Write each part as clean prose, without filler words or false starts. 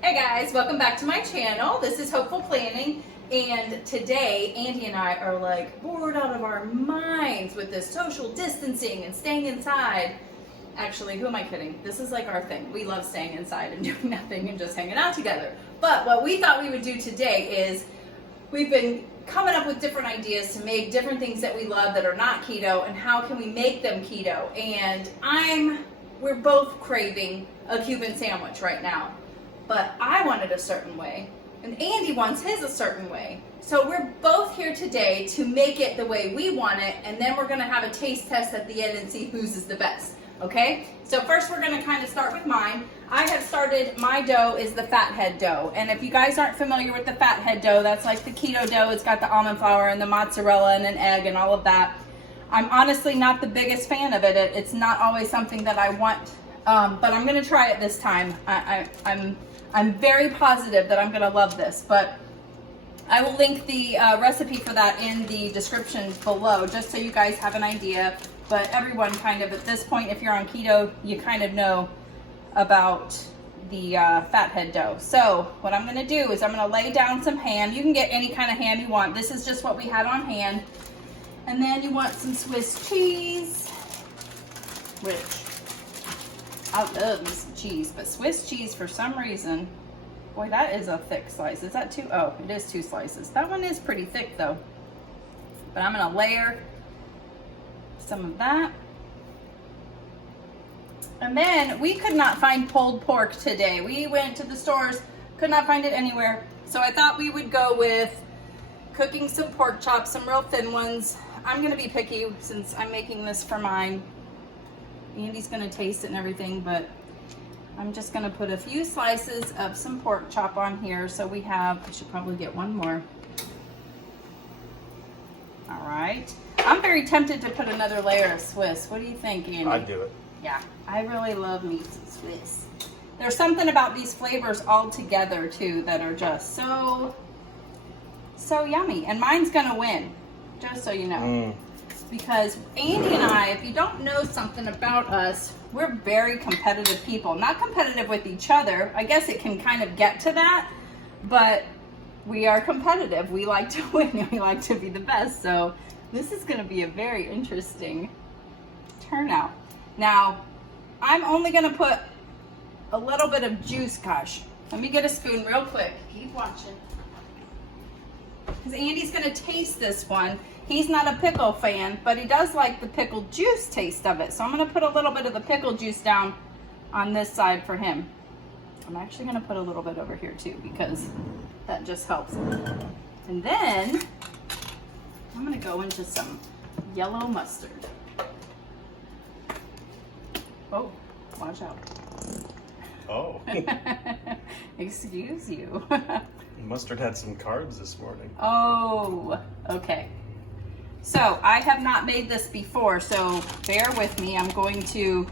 Hey guys, welcome back to my channel. This is Hopeful Planning, and today Andy and I are like bored out of our minds with this social distancing and staying inside. Actually, who am I kidding? This is like our thing. We love staying inside and doing nothing and just hanging out together. But what we thought we would do today is we've been coming up with different ideas to make different things that we love that are not keto, and how can we make them keto. And we're both craving a Cuban sandwich right now. But I want it a certain way, and Andy wants his a certain way. So we're both here today to make it the way we want it, and then we're gonna have a taste test at the end and see whose is the best, okay? So first we're gonna kind of start with mine. I have started, my dough is the Fathead dough, and if you guys aren't familiar with the Fathead dough, that's like the keto dough. It's got the almond flour and the mozzarella and an egg and all of that. I'm honestly not the biggest fan of it. It's not always something that I want, but I'm gonna try it this time. I'm very positive that I'm gonna love this, but I will link the recipe for that in the description below, just so you guys have an idea. But everyone kind of, at this point, if you're on keto, you kind of know about the Fathead dough. So what I'm gonna do is I'm gonna lay down some ham. You can get any kind of ham you want. This is just what we had on hand. And then you want some Swiss cheese, which I love me some cheese, but Swiss cheese for some reason, boy, that is a thick slice. Is that two? Oh, it is 2 slices. That one is pretty thick though. But I'm gonna layer some of that. And then we could not find pulled pork today. We went to the stores, could not find it anywhere. So I thought we would go with cooking some pork chops, some real thin ones. I'm gonna be picky since I'm making this for mine. Andy's gonna taste it and everything, but I'm just gonna put a few slices of some pork chop on here. So we should probably get one more. All right. I'm very tempted to put another layer of Swiss. What do you think, Andy? I'd do it. Yeah, I really love me some Swiss. There's something about these flavors all together too that are just so yummy. And mine's gonna win, just so you know. Because Andy and I, if you don't know something about us, we're very competitive people. Not competitive with each other. I guess it can kind of get to that, but we are competitive. We like to win. We like to be the best. So this is going to be a very interesting turnout. Now, I'm only going to put a little bit of juice, gosh. Let me get a spoon real quick. Keep watching. Because Andy's going to taste this one. He's not a pickle fan, but he does like the pickled juice taste of it. So I'm going to put a little bit of the pickle juice down on this side for him. I'm actually going to put a little bit over here too, because that just helps. And then I'm going to go into some yellow mustard. Oh, watch out. Oh. Excuse you. Mustard had some carbs this morning. Oh, okay. So I have not made this before, so bear with me. I'm going to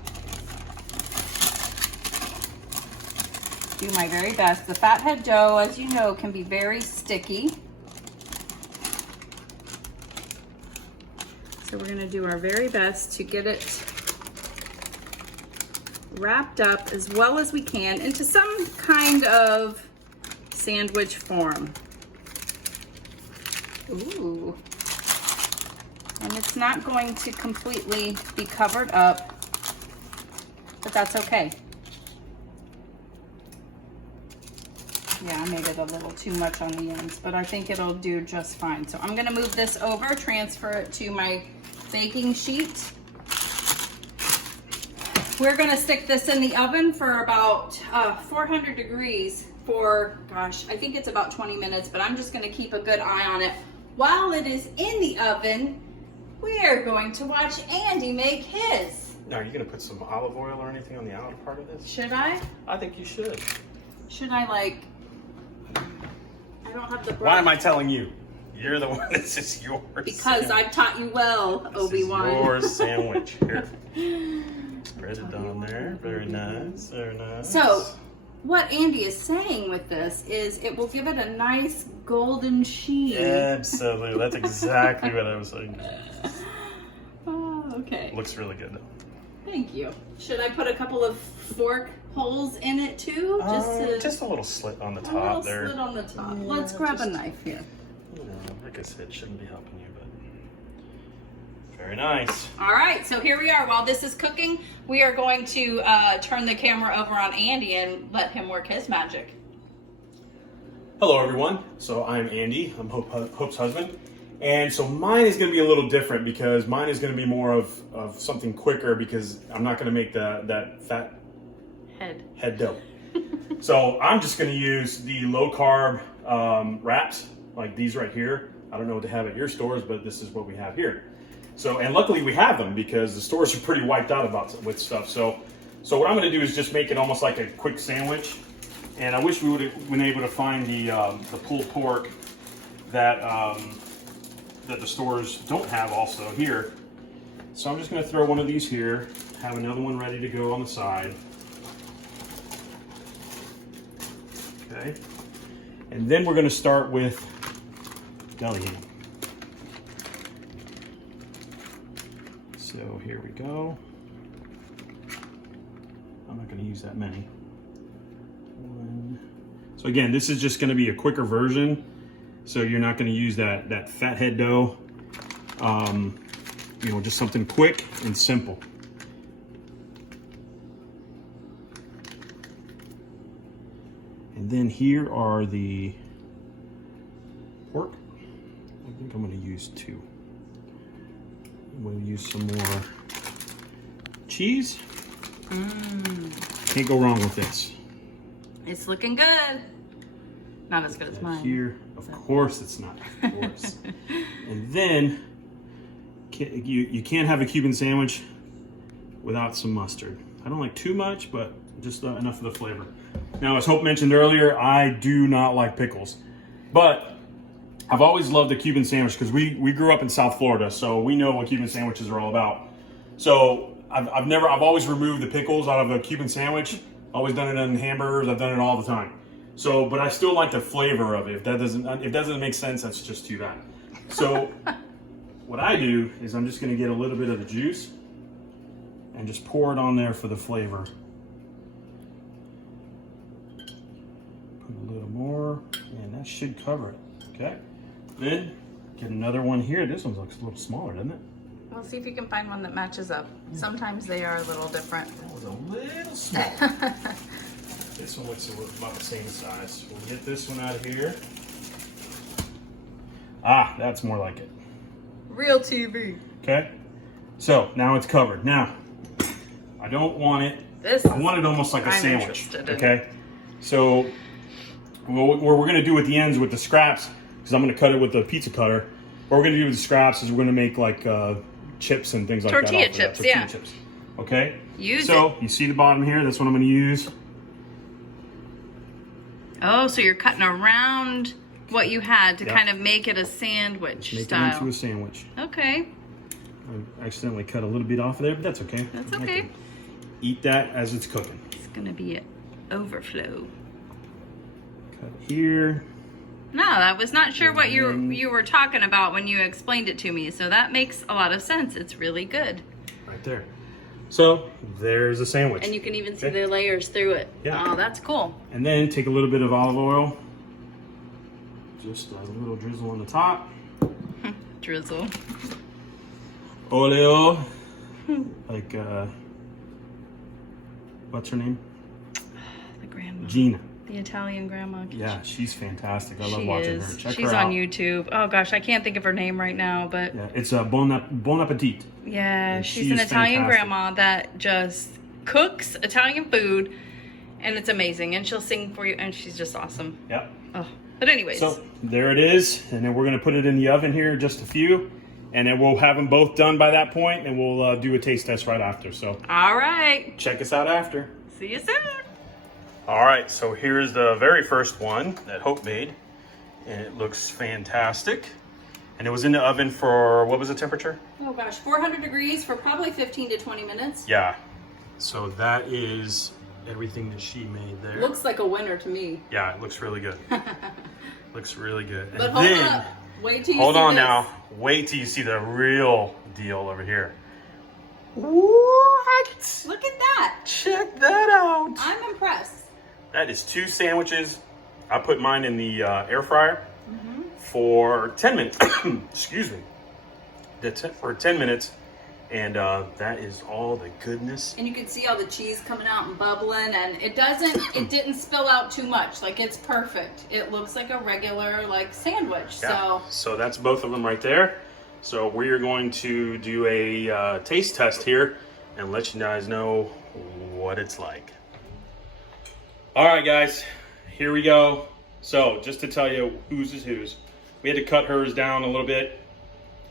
do my very best. The Fathead dough, as you know, can be very sticky. So we're gonna do our very best to get it wrapped up as well as we can into some kind of sandwich form. Ooh. And it's not going to completely be covered up, but that's okay. Yeah, I made it a little too much on the ends, but I think it'll do just fine. So I'm gonna move this over, transfer it to my baking sheet. We're gonna stick this in the oven for about 400 degrees for, gosh, I think it's about 20 minutes, but I'm just gonna keep a good eye on it. While it is in the oven, we are going to watch Andy make his. Now, are you going to put some olive oil or anything on the outer part of this? Should I? I think you should. Should I, like, I don't have the brush. Why am I telling you? You're the one. This is yours. Because I've taught you well, Obi-Wan. This is your sandwich. Here. Spread it on there. Very nice. Very nice. So, what Andy is saying with this is it will give it a nice golden sheen. Absolutely. That's exactly what I was saying. Oh, okay. Looks really good. Thank you. Should I put a couple of fork holes in it too? Just a little slit on the a top little there. slit on the top. Yeah, Let's grab a knife here. You know, like I said, shouldn't be helping you, but very nice. All right, so here we are. While this is cooking, we are going to turn the camera over on Andy and let him work his magic. Hello everyone, so I'm Andy, I'm Hope's husband, and so mine is going to be a little different because mine is going to be more of something quicker because I'm not going to make that fat head dough. So I'm just going to use the low carb wraps like these right here. I don't know what they have at your stores, but this is what we have here. So, and luckily we have them because the stores are pretty wiped out with stuff. So what I'm going to do is just make it almost like a quick sandwich. And I wish we would have been able to find the pulled pork that that the stores don't have also here. So I'm just going to throw one of these here, have another one ready to go on the side. Okay. And then we're going to start with deli ham. So here we go. I'm not going to use that many. So again, this is just going to be a quicker version. So you're not going to use that fathead dough. You know, just something quick and simple. And then here are the pork. I think I'm going to use 2. I'm going to use some more cheese. Can't go wrong with this. It's looking good. Not as good as mine. Here, of course it's not. Of course. And then you can't have a Cuban sandwich without some mustard. I don't like too much, but just enough of the flavor. Now, as Hope mentioned earlier, I do not like pickles, but I've always loved the Cuban sandwich because we grew up in South Florida, so we know what Cuban sandwiches are all about. So I've always removed the pickles out of a Cuban sandwich. Always done it in hamburgers. I've done it all the time. So, but I still like the flavor of it. If that doesn't make sense, that's just too bad. So, what I do is I'm just going to get a little bit of the juice and just pour it on there for the flavor. Put a little more, and that should cover it. Okay. Then get another one here. This one looks a little smaller, doesn't it? We'll see if you can find one that matches up. Sometimes they are a little different. That was a little small. This one looks about the same size. We'll get this one out of here. Ah, that's more like it. Real TV. Okay. So now it's covered. Now, I don't want it. I want it almost like a sandwich. Okay. So what we're going to do at the ends with the scraps, because I'm going to cut it with the pizza cutter. What we're going to do with the scraps is we're going to make like chips and things like that. Tortilla chips, yeah. Tortilla chips. Okay. So you see the bottom here? That's what I'm going to use. Oh, so you're cutting around what you had to kind of make it a sandwich style. Make it into a sandwich. Okay. I accidentally cut a little bit off of there, but that's okay. That's okay. Eat that as it's cooking. It's going to be an overflow. Cut it here. No, I was not sure what you were talking about when you explained it to me. So that makes a lot of sense. It's really good. Right there. So there's a sandwich. And you can even see the layers through it. Yeah. Oh, that's cool. And then take a little bit of olive oil. Just a little drizzle on the top. Drizzle. Oleo. Like, what's her name? The grandma. Gina. The Italian grandma. Yeah, she's fantastic. I love watching her. Check She's her out. on YouTube. Oh gosh, I can't think of her name right now, but yeah, it's a bon appetit. Yeah, she's an Italian grandma that just cooks Italian food, and it's amazing. And she'll sing for you, and she's just awesome. Yep. Oh, but anyways. So there it is, and then we're gonna put it in the oven here, just a few, and then we'll have them both done by that point, and we'll do a taste test right after. So. All right. Check us out after. See you soon. All right, so here's the very first one that Hope made, and it looks fantastic. And it was in the oven for, what was the temperature? Oh gosh, 400 degrees for probably 15 to 20 minutes. Yeah, so that is everything that she made there. Looks like a winner to me. Yeah, it looks really good. Looks really good. But and hold then, up, wait till you hold see on this. now, wait till you see the real deal over here. What? What? Look at that. Check that out. I'm impressed. That is 2 sandwiches. I put mine in the air fryer for 10 minutes. Excuse me. For 10 minutes. And that is all the goodness. And you can see all the cheese coming out and bubbling, and it didn't spill out too much. Like, it's perfect. It looks like a regular, like, sandwich. Yeah. So that's both of them right there. So we're going to do a taste test here and let you guys know what it's like. All right, guys, here we go. So just to tell you whose is whose, we had to cut hers down a little bit.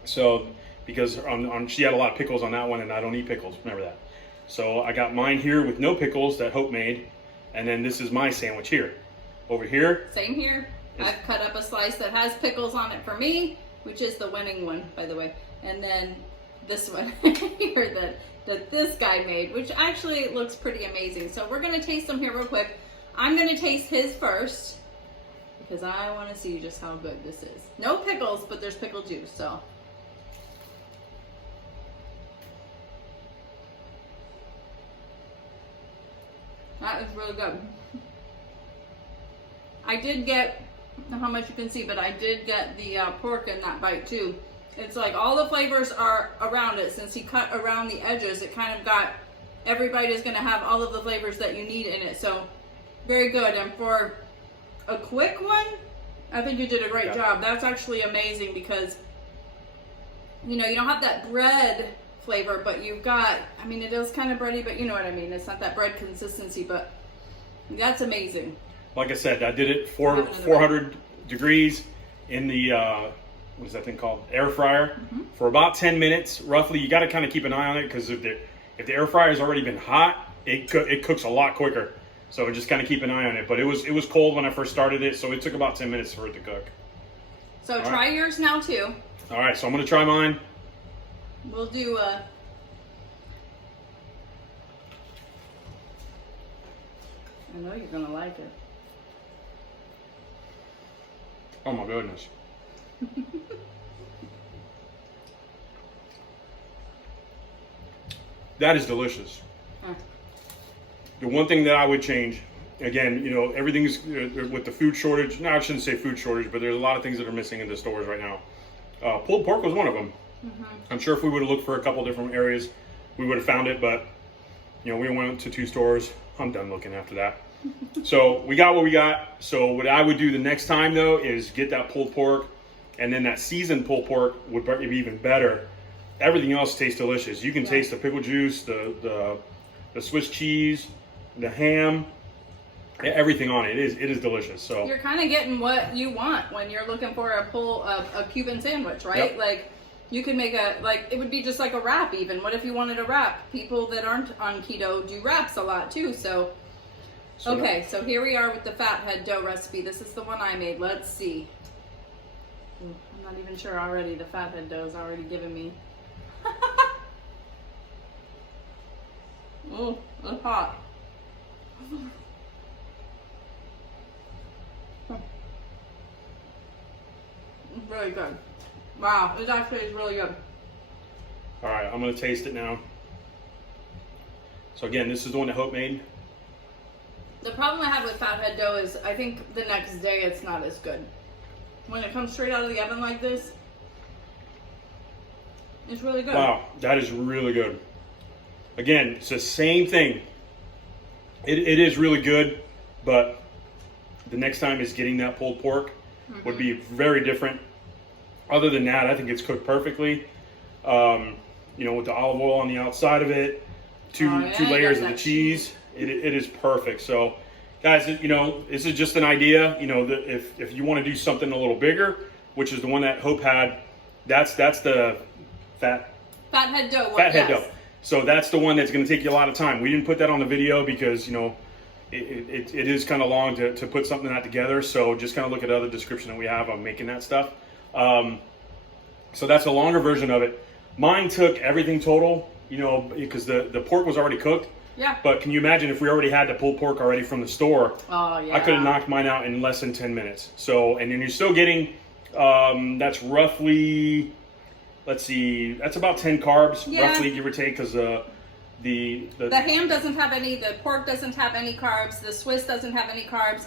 So because she had a lot of pickles on that one, and I don't eat pickles, remember that. So I got mine here with no pickles that Hope made, and then this is my sandwich here. Over here. Same here. I've cut up a slice that has pickles on it for me, which is the winning one, by the way. And then this one here that this guy made, which actually looks pretty amazing. So we're gonna taste them here real quick. I'm gonna taste his first because I wanna see just how good this is. No pickles, but there's pickle juice, so. That is really good. I did get, I don't know how much you can see, but I did get the pork in that bite too. It's like all the flavors are around it. Since he cut around the edges, it kind of got, every bite is going to have all of the flavors that you need in it. So very good. And for a quick one, I think you did a great job. That's actually amazing because, you know, you don't have that bread flavor, but you've got, I mean, it is kind of bready, but you know what I mean. It's not that bread consistency, but that's amazing. Like I said, I did it 400 degrees in the, what is that thing called? Air fryer for about 10 minutes, roughly. You got to kind of keep an eye on it because if the air fryer has already been hot, it cooks a lot quicker. So just kind of keep an eye on it. But it was cold when I first started it, so it took about 10 minutes for it to cook. So try yours now too. All right, so I'm going to try mine. We'll do I know you're gonna like it. Oh my goodness. That is delicious. The one thing that I would change, again, you know, everything's with the food shortage. No, I shouldn't say food shortage, but there's a lot of things that are missing in the stores right now. Pulled pork was one of them. I'm sure if we would have looked for a couple different areas, we would have found it, but you know, we went to 2 stores. I'm done looking after that. So we got what we got. So what I would do the next time though is get that pulled pork, and then that seasoned pulled pork would be even better. Everything else tastes delicious. You can taste the pickle juice, the Swiss cheese, the ham, everything on it. It is delicious. So you're kind of getting what you want when you're looking for a Cuban sandwich, right? Yep. Like you could make it would be just like a wrap even. What if you wanted a wrap? People that aren't on keto do wraps a lot too. So okay, so here we are with the Fathead dough recipe. This is the one I made. Let's see. I'm not even sure already. The Fathead dough is already giving me. Oh, it's hot. It's really good. Wow, it actually is really good. all right, I'm gonna taste it now. So again, this is the one that Hope made. The problem I have with Fathead dough is I think the next day it's not as good. When it comes straight out of the oven like this, it's really good. Wow, that is really good. Again, it's the same thing. It is really good, but the next time is getting that pulled pork would be very different. Other than that, I think it's cooked perfectly. You know, with the olive oil on the outside of it, two layers of the cheese. It is perfect. So, guys, you know, this is just an idea. You know, that if you want to do something a little bigger, which is the one that Hope had, that's the Fathead dough. Fathead dough. So that's the one that's going to take you a lot of time. We didn't put that on the video because, you know, it is kind of long to put something like that together. So just kind of look at the other description that we have on making that stuff. So that's a longer version of it. Mine took everything total, you know, because the pork was already cooked. Yeah. But can you imagine if we already had the pulled pork already from the store? Oh, yeah. I could have knocked mine out in less than 10 minutes. So, and then you're still getting, that's roughly, let's see, that's about 10 carbs, roughly, give or take, because The ham doesn't have any, the pork doesn't have any carbs, the Swiss doesn't have any carbs.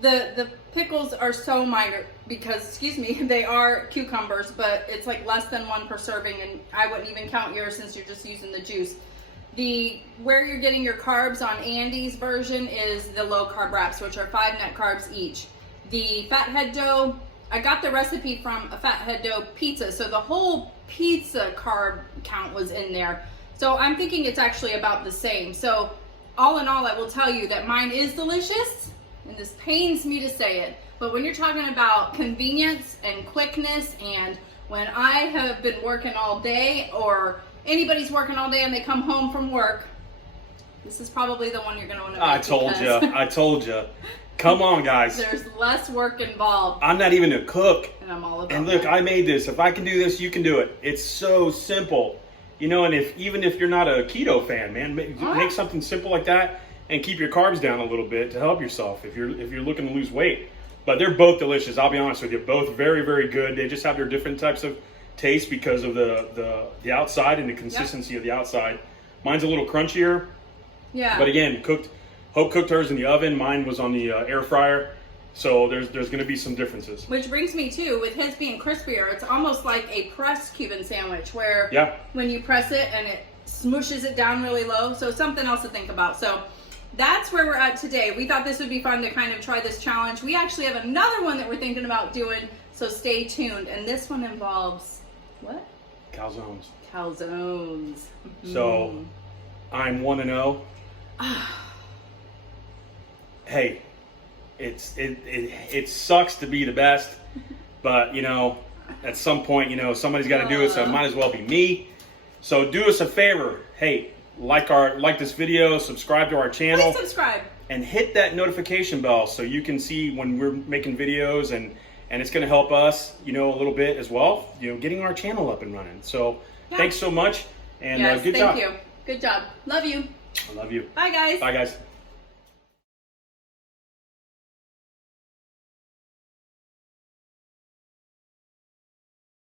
The pickles are so minor because, excuse me, they are cucumbers, but it's like less than 1 per serving, and I wouldn't even count yours since you're just using the juice. Where you're getting your carbs on Andy's version is the low carb wraps, which are 5 net carbs each. The Fathead dough, I got the recipe from a Fathead dough pizza, so the whole pizza carb count was in there. So I'm thinking it's actually about the same. So all in all, I will tell you that mine is delicious, and this pains me to say it, but when you're talking about convenience and quickness, and when I have been working all day, or anybody's working all day and they come home from work, this is probably the one you're going to want to make. I told you. Come on, guys. There's less work involved. I'm not even a cook. And I'm all about And look, that. I made this. If I can do this, you can do it. It's so simple. You know, and even if you're not a keto fan, man, make something simple like that and keep your carbs down a little bit to help yourself if you're looking to lose weight. But they're both delicious. I'll be honest with you. Both very, very good. They just have their different types of taste because of the outside and the consistency of the outside. Mine's a little crunchier. Yeah. But again, Hope cooked hers in the oven. Mine was on the air fryer. So there's going to be some differences. Which brings me to, with his being crispier, it's almost like a pressed Cuban sandwich where when you press it and it smooshes it down really low. So something else to think about. So that's where we're at today. We thought this would be fun to kind of try this challenge. We actually have another one that we're thinking about doing, so stay tuned. And this one involves what? Calzones. Calzones. So I'm 1-0. Hey, it sucks to be the best, but you know, at some point, you know, somebody's got to do it, so it might as well be me. So do us a favor. Hey, like this video, subscribe to our channel. Please subscribe. And hit that notification bell so you can see when we're making videos, and it's going to help us, you know, a little bit as well, you know, getting our channel up and running. So thanks so much, and good job. Thank you. Good job. Love you. I love you. Bye, guys. Bye, guys.